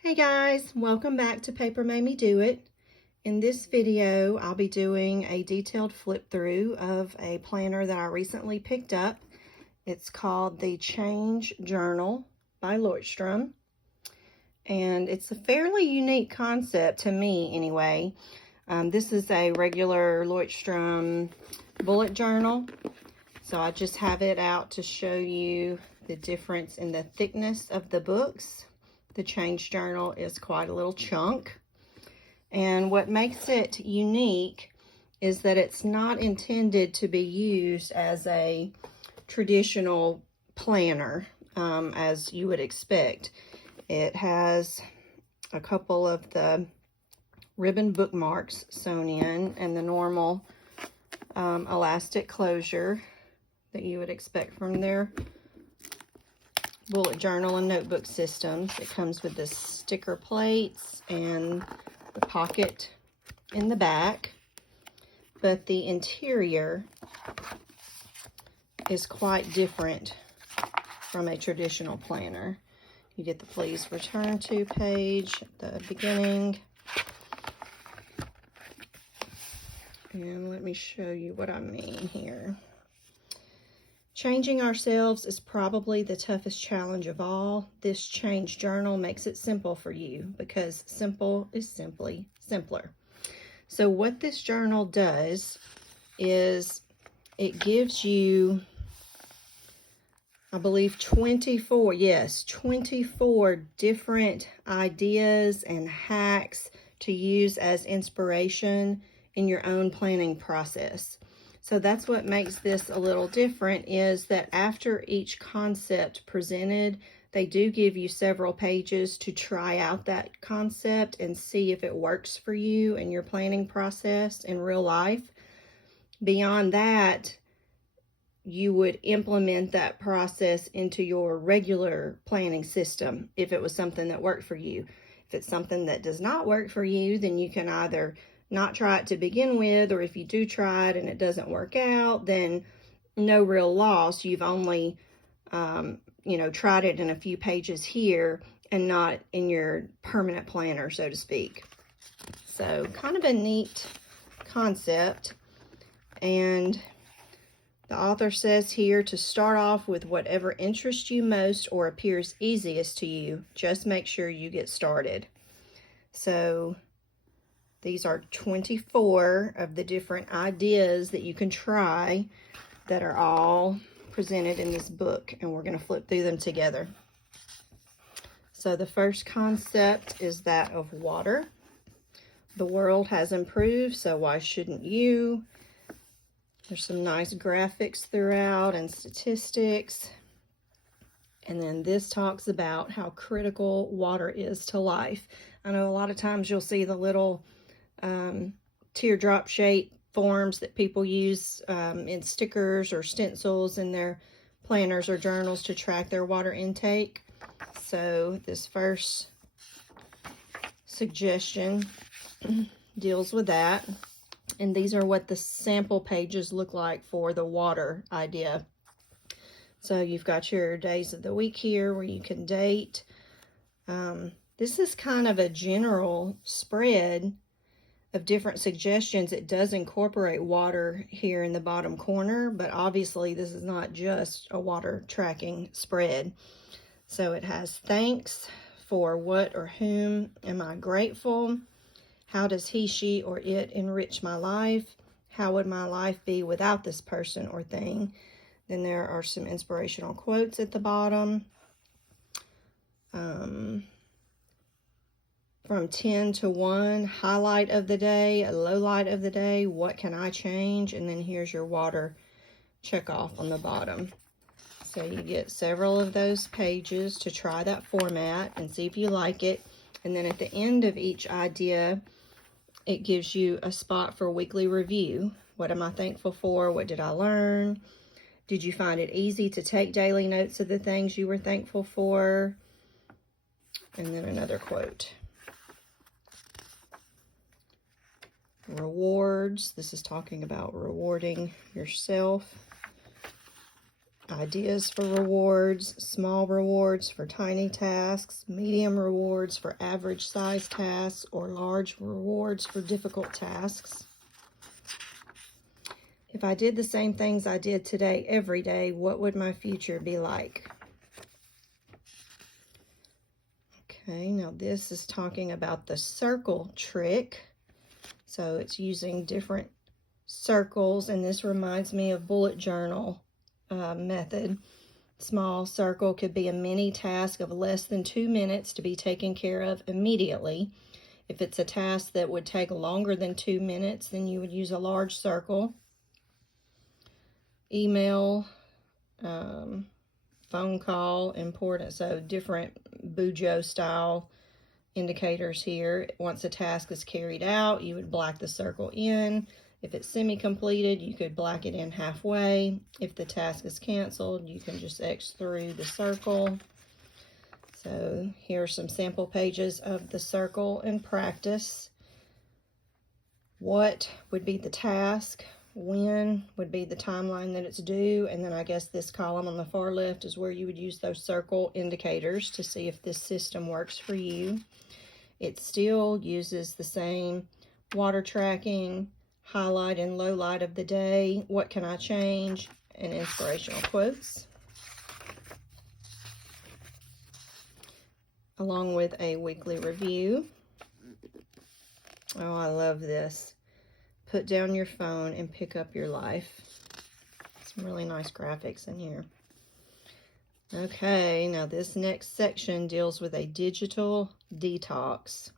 Hey guys, welcome back to Paper Made Me Do It. In this video, I'll be doing a detailed flip through of a planner that I recently picked up. It's called the Change Journal by Leuchtterm. And it's a fairly unique concept to me anyway. This is a regular Leuchtterm bullet journal. So I just have it out to show you the difference in the thickness of the books. The Change Journal is quite a little chunk. And what makes it unique is that it's not intended to be used as a traditional planner, as you would expect. It has a couple of the ribbon bookmarks sewn in and the normal elastic closure that you would expect from their bullet journal and notebook systems. It comes with the sticker plates and the pocket in the back, but the interior is quite different from a traditional planner. You get the please return to page at the beginning. And let me show you what I mean here. Changing ourselves is probably the toughest challenge of all. This Change Journal makes it simple for you because simple is simply simpler. So what this journal does is it gives you, I believe 24 different ideas and hacks to use as inspiration in your own planning process. So that's what makes this a little different, is that after each concept presented, they do give you several pages to try out that concept and see if it works for you in your planning process in real life. Beyond that, you would implement that process into your regular planning system if it was something that worked for you. If it's something that does not work for you, then you can either not try it to begin with, or if you do try it and it doesn't work out, then no real loss. You've only, tried it in a few pages here and not in your permanent planner, so to speak. So kind of a neat concept. And the author says here to start off with whatever interests you most or appears easiest to you. Just make sure you get started. So these are 24 of the different ideas that you can try that are all presented in this book, and we're going to flip through them together. So the first concept is that of water. The world has improved, so why shouldn't you? There's some nice graphics throughout and statistics. And then this talks about how critical water is to life. I know a lot of times you'll see the little teardrop shape forms that people use in stickers or stencils in their planners or journals to track their water intake. So this first suggestion deals with that. And these are what the sample pages look like for the water idea. So you've got your days of the week here where you can date. This is kind of a general spread of different suggestions. It does incorporate water here in the bottom corner, but obviously this is not just a water tracking spread. So it has thanks, for what or whom am I grateful? How does he, she, or it enrich my life? How would my life be without this person or thing? Then there are some inspirational quotes at the bottom. From 10 to 1, highlight of the day, a low light of the day, what can I change? And then here's your water check off on the bottom. So you get several of those pages to try that format and see if you like it. And then at the end of each idea, it gives you a spot for weekly review. What am I thankful for? What did I learn? Did you find it easy to take daily notes of the things you were thankful for? And then another quote. Rewards. This is talking about rewarding yourself. ideas for rewards, small rewards for tiny tasks, medium rewards for average size tasks, or large rewards for difficult tasks. If I did the same things I did today every day, what would my future be like? Okay, now this is talking about the circle trick. So it's using different circles, and this reminds me of bullet journal method. Small circle could be a mini task of less than 2 minutes to be taken care of immediately. If it's a task that would take longer than 2 minutes, then you would use a large circle. Email, phone call, important. So different bujo style indicators here. Once a task is carried out, you would black the circle in. If it's semi-completed, you could black it in halfway. If the task is canceled, you can just X through the circle. So here are some sample pages of the circle in practice. What would be the task? When would be the timeline that it's due? And then I guess this column on the far left is where you would use those circle indicators to see if this system works for you. It still uses the same water tracking, highlight and low light of the day, what can I change, and inspirational quotes, along with a weekly review. Oh, I love this. Put down your phone and pick up your life. Some really nice graphics in here. Okay, now this next section deals with a digital detox.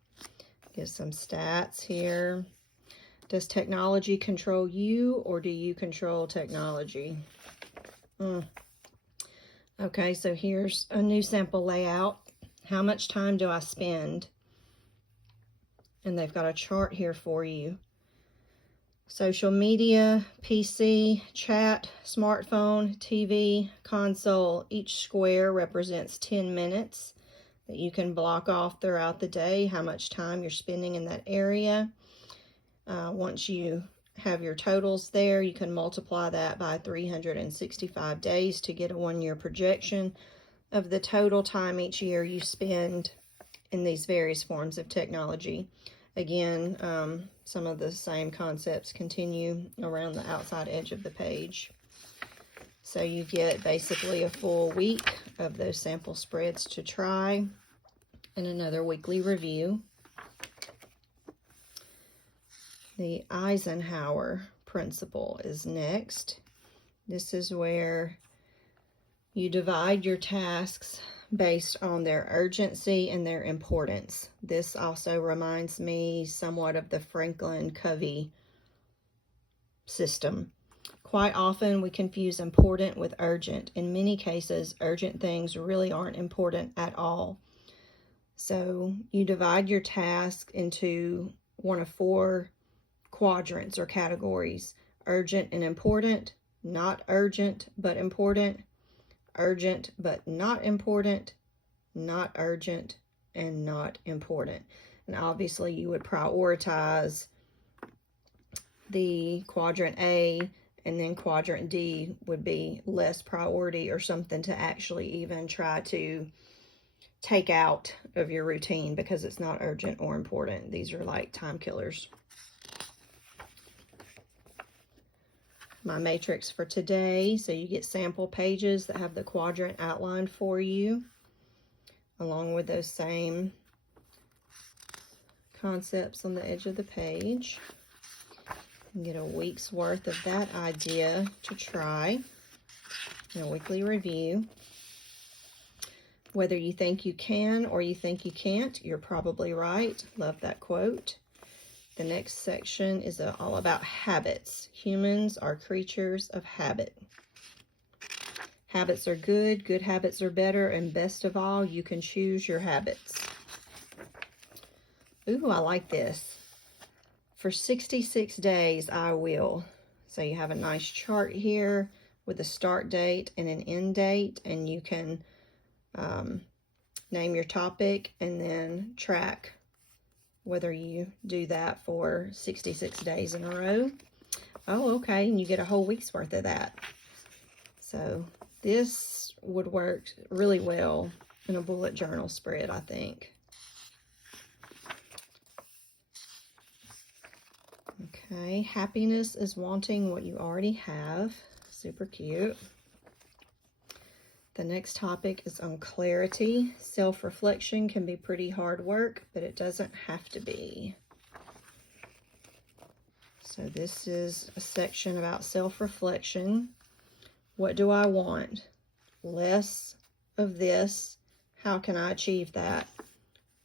Gives some stats here. Does technology control you, or do you control technology? Okay, so here's a new sample layout. How much time do I spend? And they've got a chart here for you. Social media, PC, chat, smartphone, TV, console. Each square represents 10 minutes that you can block off throughout the day, how much time you're spending in that area. Once you have your totals there, you can multiply that by 365 days to get a 1-year projection of the total time each year you spend in these various forms of technology. Again, some of the same concepts continue around the outside edge of the page. So you get basically a full week of those sample spreads to try and another weekly review. The Eisenhower principle is next. This is where you divide your tasks based on their urgency and their importance. This also reminds me somewhat of the Franklin-Covey system. Quite often we confuse important with urgent. In many cases, urgent things really aren't important at all. So you divide your task into one of 4 quadrants or categories: urgent and important, not urgent but important, urgent but not important, not urgent, and not important. And obviously you would prioritize the quadrant A, and then quadrant D would be less priority, or something to actually even try to take out of your routine because it's not urgent or important. These are like time killers. My matrix for today. So you get sample pages that have the quadrant outlined for you, along with those same concepts on the edge of the page. You get a week's worth of that idea to try, and a weekly review. Whether you think you can or you think you can't, you're probably right. Love that quote. The next section is all about habits. Humans are creatures of habit. Habits are good, good habits are better, and best of all, you can choose your habits. Ooh, I like this. For 66 days, I will. So you have a nice chart here with a start date and an end date, and you can name your topic and then track whether you do that for 66 days in a row. Oh, okay, and you get a whole week's worth of that. So This would work really well in a bullet journal spread, I think. Okay, happiness is wanting what you already have. Super cute. The next topic is on clarity. Self-reflection can be pretty hard work, but it doesn't have to be. So this is a section about self-reflection. What do I want? Less of this. How can I achieve that?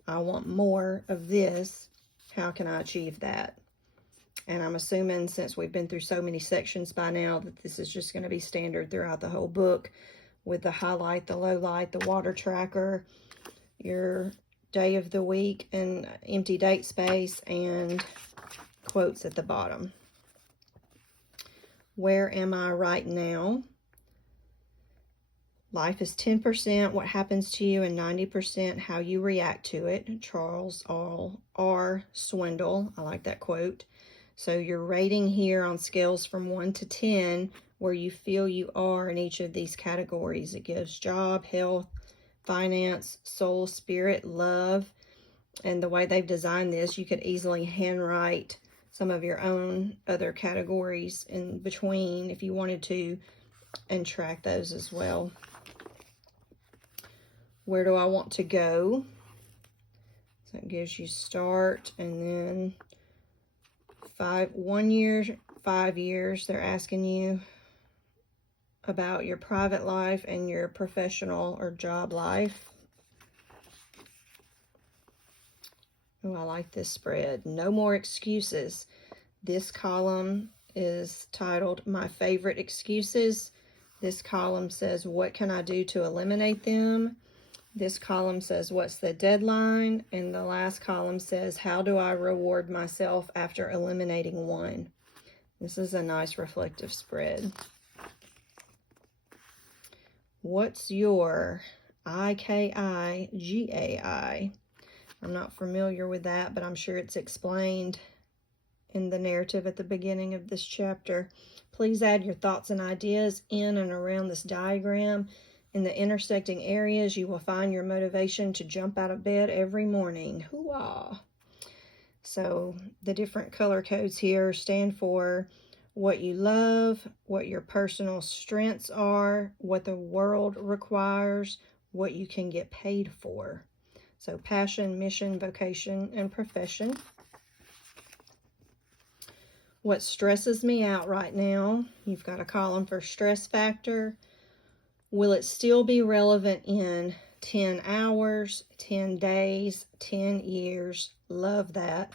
I want more of this. How can I achieve that? And I'm assuming, since we've been through so many sections by now, that this is just going to be standard throughout the whole book, with the highlight, the low light, the water tracker, your day of the week, and empty date space, and quotes at the bottom. Where am I right now? Life is 10% what happens to you and 90% how you react to it. Charles R. Swindoll. I like that quote. So your rating here on scales from 1 to 10, where you feel you are in each of these categories. It gives job, health, finance, soul, spirit, love. And the way they've designed this, you could easily handwrite some of your own other categories in between if you wanted to, and track those as well. Where do I want to go? So it gives you start, and then 1 year, 5 years. They're asking you about your private life and your professional or job life. Oh, I like this spread. No more excuses. This column is titled My Favorite Excuses. This column says, what can I do to eliminate them? This column says, what's the deadline? And the last column says, how do I reward myself after eliminating one? This is a nice reflective spread. What's your IKIGAI? I'm not familiar with that, but I'm sure it's explained in the narrative at the beginning of this chapter. Please add your thoughts and ideas in and around this diagram. In the intersecting areas, you will find your motivation to jump out of bed every morning. Hoo-ah! So the different color codes here stand for what you love, what your personal strengths are, what the world requires, what you can get paid for. So passion, mission, vocation, and profession. What stresses me out right now? You've got a column for stress factor. Will it still be relevant in 10 hours, 10 days, 10 years? Love that.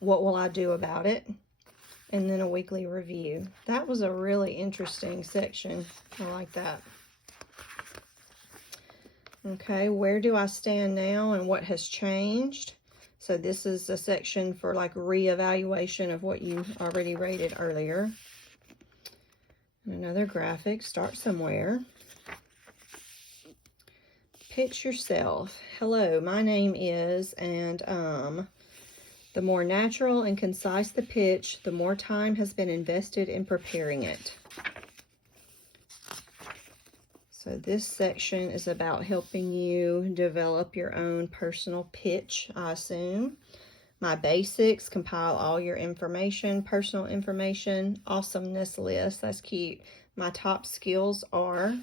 What will I do about it? And then a weekly review. That was a really interesting section. I like that. Okay, where do I stand now and what has changed? So this is a section for like reevaluation of what you already rated earlier. Another graphic, start somewhere. Pitch yourself. Hello, my name is, and the more natural and concise the pitch, the more time has been invested in preparing it. So this section is about helping you develop your own personal pitch, I assume. My basics, compile all your information, personal information, awesomeness list, that's cute. My top skills are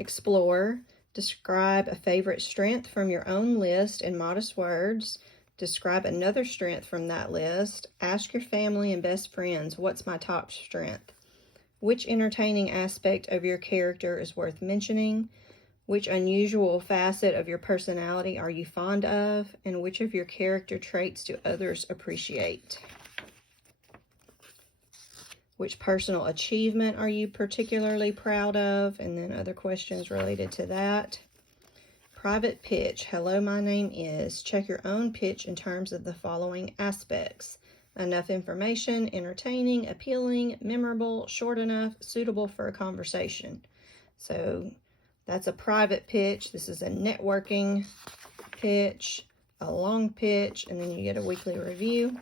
explore, describe a favorite strength from your own list in modest words, describe another strength from that list, ask your family and best friends, what's my top strength? Which entertaining aspect of your character is worth mentioning? Which unusual facet of your personality are you fond of? And which of your character traits do others appreciate? Which personal achievement are you particularly proud of? And then other questions related to that. Private pitch. Hello, my name is. Check your own pitch in terms of the following aspects. Enough information, entertaining, appealing, memorable, short enough, suitable for a conversation. So that's a private pitch. This is a networking pitch, a long pitch, and then you get a weekly review.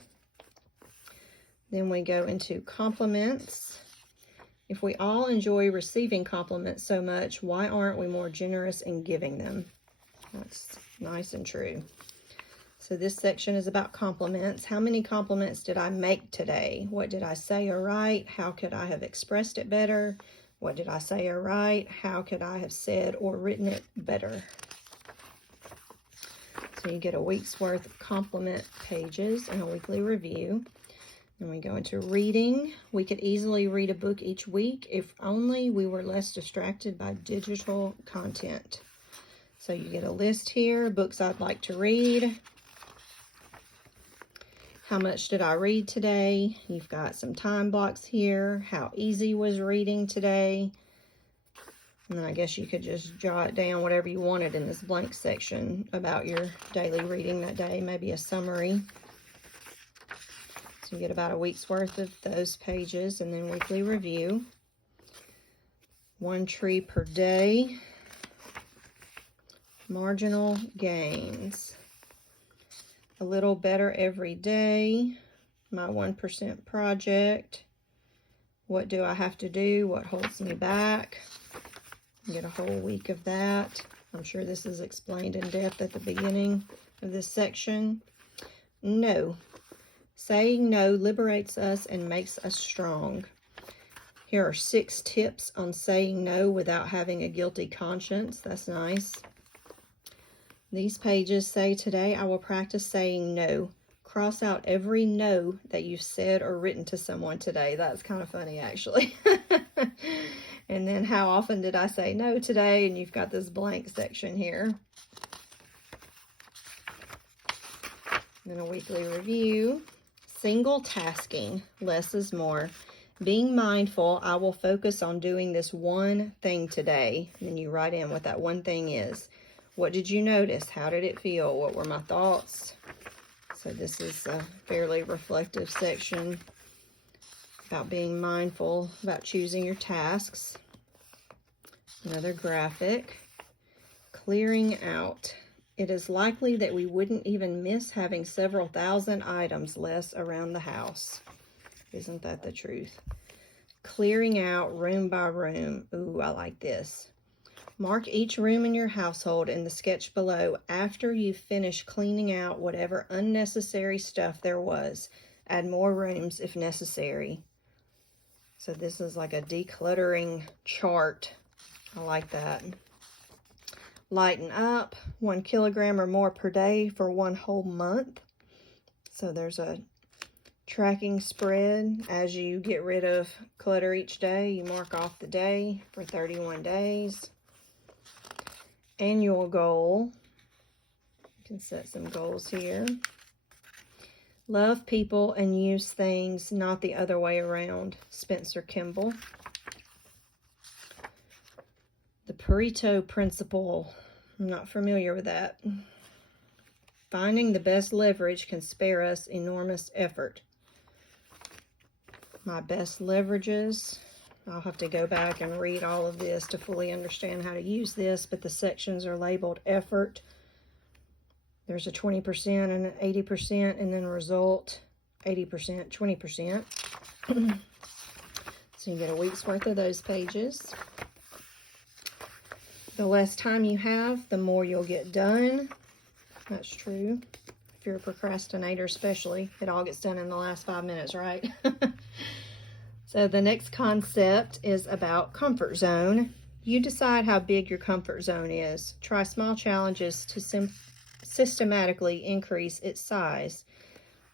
Then we go into compliments. If we all enjoy receiving compliments so much, why aren't we more generous in giving them? That's nice and true. So this section is about compliments. How many compliments did I make today? What did I say or write? How could I have expressed it better? What did I say or write? How could I have said or written it better? So you get a week's worth of compliment pages and a weekly review. Then we go into reading. We could easily read a book each week if only we were less distracted by digital content. So you get a list here, books I'd like to read. How much did I read today? You've got some time blocks here. How easy was reading today? And then I guess you could just jot down whatever you wanted in this blank section about your daily reading that day, maybe a summary. So you get about a week's worth of those pages, and then weekly review. 1 tree per day. Marginal gains. A little better every day. My 1% project. What do I have to do? What holds me back? Get a whole week of that. I'm sure this is explained in depth at the beginning of this section. No. Saying no liberates us and makes us strong. Here are 6 tips on saying no without having a guilty conscience. That's nice. These pages say, today I will practice saying no. Cross out every no that you've said or written to someone today. That's kind of funny, actually. And then, how often did I say no today? And you've got this blank section here. Then a weekly review. Single tasking, less is more. Being mindful, I will focus on doing this one thing today. And then you write in what that one thing is. What did you notice? How did it feel? What were my thoughts? So this is a fairly reflective section about being mindful about choosing your tasks. Another graphic. Clearing out. It is likely that we wouldn't even miss having several thousand items less around the house. Isn't that the truth? Clearing out room by room. Ooh, I like this. Mark each room in your household in the sketch below after you've finished cleaning out whatever unnecessary stuff there was. Add more rooms if necessary. So this is like a decluttering chart. I like that. Lighten up, 1 kilogram or more per day for 1 whole month. So there's a tracking spread. As you get rid of clutter each day, you mark off the day for 31 days. Annual goal. You can set some goals here. Love people and use things, not the other way around. Spencer Kimball. The Pareto principle. I'm not familiar with that. Finding the best leverage can spare us enormous effort. My best leverages. I'll have to go back and read all of this to fully understand how to use this, but the sections are labeled effort. There's a 20% and an 80%, and then result, 80%, 20%. So you get a week's worth of those pages. The less time you have, the more you'll get done. That's true. If you're a procrastinator especially, it all gets done in the last 5 minutes, right? So the next concept is about comfort zone. You decide how big your comfort zone is. Try small challenges to systematically increase its size.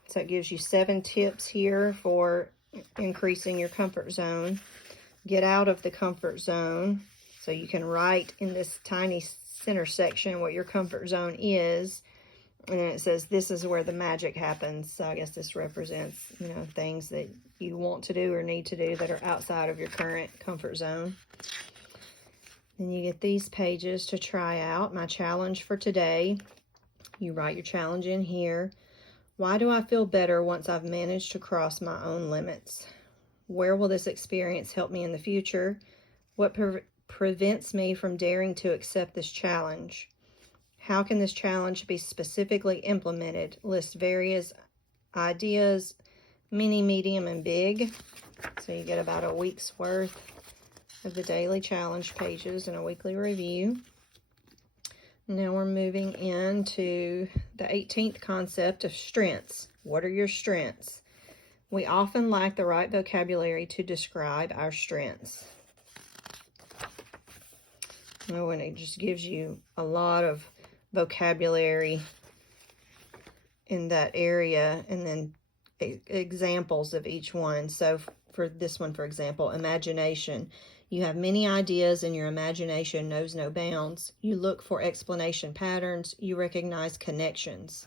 So it gives you 7 tips here for increasing your comfort zone. Get out of the comfort zone. So you can write in this tiny center section what your comfort zone is. And then it says, this is where the magic happens. So I guess this represents, things that you want to do or need to do that are outside of your current comfort zone. Then you get these pages to try out. My challenge for today. You write your challenge in here. Why do I feel better once I've managed to cross my own limits? Where will this experience help me in the future? What prevents me from daring to accept this challenge? How can this challenge be specifically implemented? List various ideas, mini, medium, and big. So you get about a week's worth of the daily challenge pages and a weekly review. Now we're moving into the 18th concept of strengths. What are your strengths? We often lack the right vocabulary to describe our strengths. Oh, and it just gives you a lot of vocabulary in that area, and then examples of each one. So for this one, for example, imagination. You have many ideas and your imagination knows no bounds. You look for explanation patterns. You recognize connections.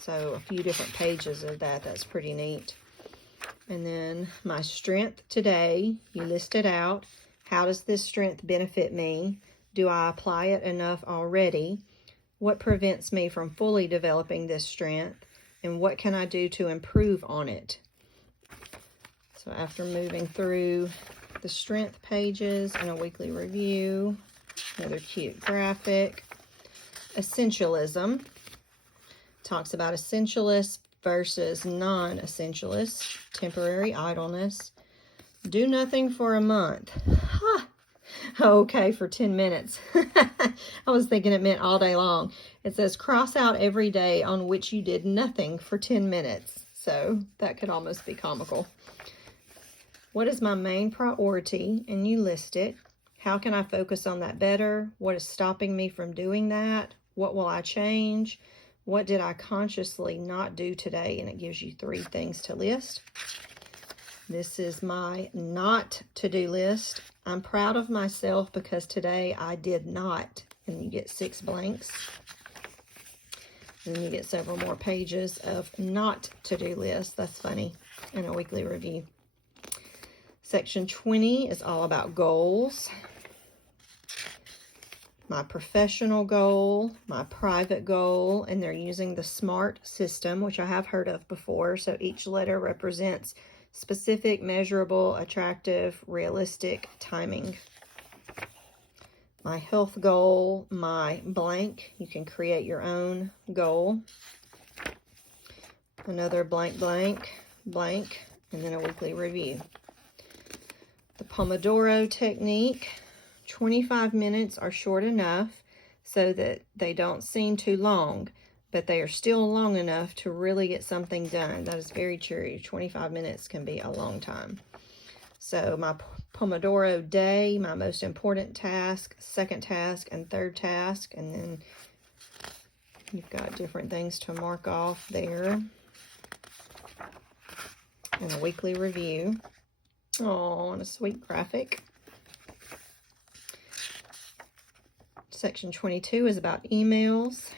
So a few different pages of that. That's pretty neat. And then my strength today, you list it out. How does this strength benefit me? Do I apply it enough already? What prevents me from fully developing this strength? And what can I do to improve on it? So after moving through the strength pages and a weekly review, another cute graphic. Essentialism talks about essentialists versus non-essentialists. Temporary idleness. Do nothing for a month. Huh. Okay, for 10 minutes. I was thinking it meant all day long. It says cross out every day on which you did nothing for 10 minutes. So that could almost be comical. What is my main priority? And you list it. How can I focus on that better? What is stopping me from doing that? What will I change? What did I consciously not do today? And it gives you 3 things to list. This is my not to-do list. I'm proud of myself because today I did not. And you get 6 blanks. And then you get several more pages of not to-do lists. That's funny. And a weekly review. Section 20 is all about goals. My professional goal, my private goal, and they're using the SMART system, which I have heard of before. So each letter represents specific, measurable, attractive, realistic timing. My health goal, my blank. You can create your own goal. Another blank, blank, blank, and then a weekly review. The Pomodoro technique. 25 minutes are short enough so that they don't seem too long, but they are still long enough to really get something done. That is very true. 25 minutes can be a long time. So my Pomodoro day, my most important task, second task, and third task. And then you've got different things to mark off there. And a weekly review. Oh, and a sweet graphic. Section 22 is about emails.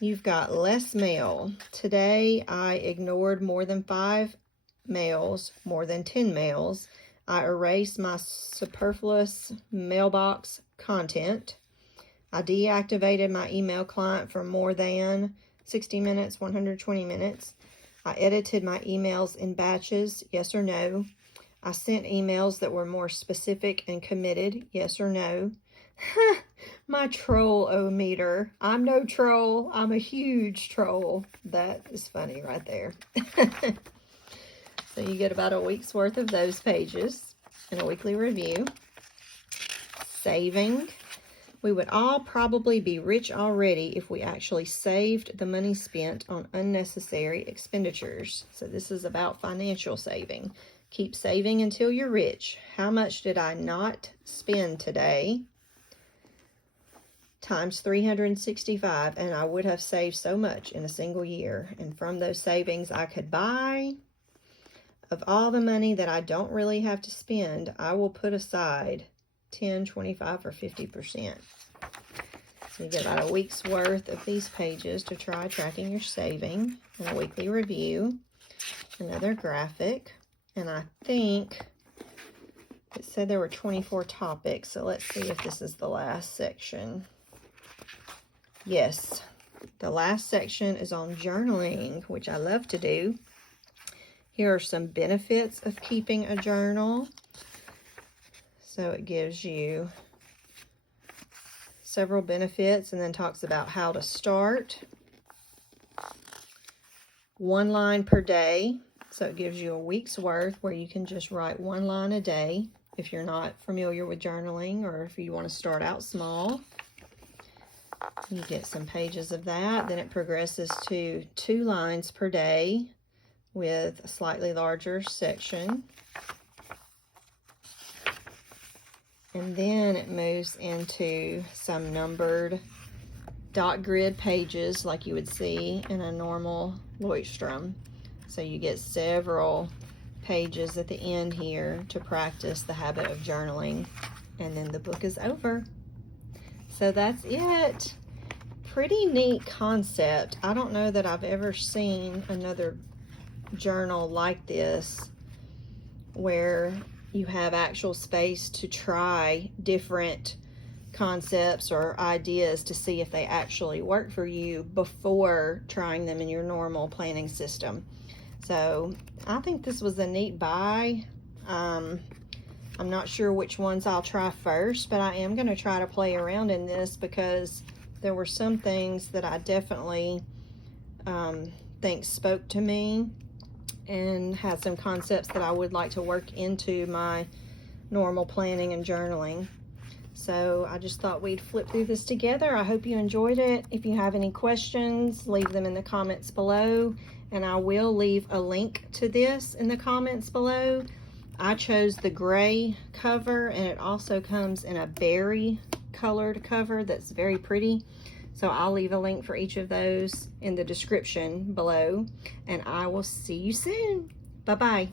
You've got less mail. Today, I ignored more than 5 mails, more than 10 mails. I erased my superfluous mailbox content. I deactivated my email client for more than 60 minutes, 120 minutes. I edited my emails in batches, yes or no. I sent emails that were more specific and committed, yes or no. My troll-o-meter. I'm no troll. I'm a huge troll. That is funny right there. So you get about a week's worth of those pages and a weekly review. Saving. We would all probably be rich already if we actually saved the money spent on unnecessary expenditures. So this is about financial saving. Keep saving until you're rich. How much did I not spend today? Times 365, and I would have saved so much in a single year. And from those savings, I could buy. Of all the money that I don't really have to spend, I will put aside 10, 25, or 50%. So you get about a week's worth of these pages to try tracking your saving. And a weekly review. Another graphic. And I think it said there were 24 topics. So let's see if this is the last section. Yes, the last section is on journaling, which I love to do. Here are some benefits of keeping a journal. So it gives you several benefits and then talks about how to start. 1 line per day. So it gives you a week's worth where you can just write 1 line a day if you're not familiar with journaling or if you want to start out small. You get some pages of that. Then it progresses to 2 lines per day with a slightly larger section. And then it moves into some numbered dot grid pages like you would see in a normal Leuchtterm. So you get several pages at the end here to practice the habit of journaling, and then the book is over. So that's it. Pretty neat concept. I don't know that I've ever seen another journal like this where you have actual space to try different concepts or ideas to see if they actually work for you before trying them in your normal planning system. So I think this was a neat buy. I'm not sure which ones I'll try first, but I am going to try to play around in this because there were some things that I definitely think spoke to me and had some concepts that I would like to work into my normal planning and journaling. So I just thought we'd flip through this together. I hope you enjoyed it. If you have any questions, leave them in the comments below, and I will leave a link to this in the comments below. I chose the gray cover, and it also comes in a berry colored cover that's very pretty. So I'll leave a link for each of those in the description below, and I will see you soon. Bye-bye.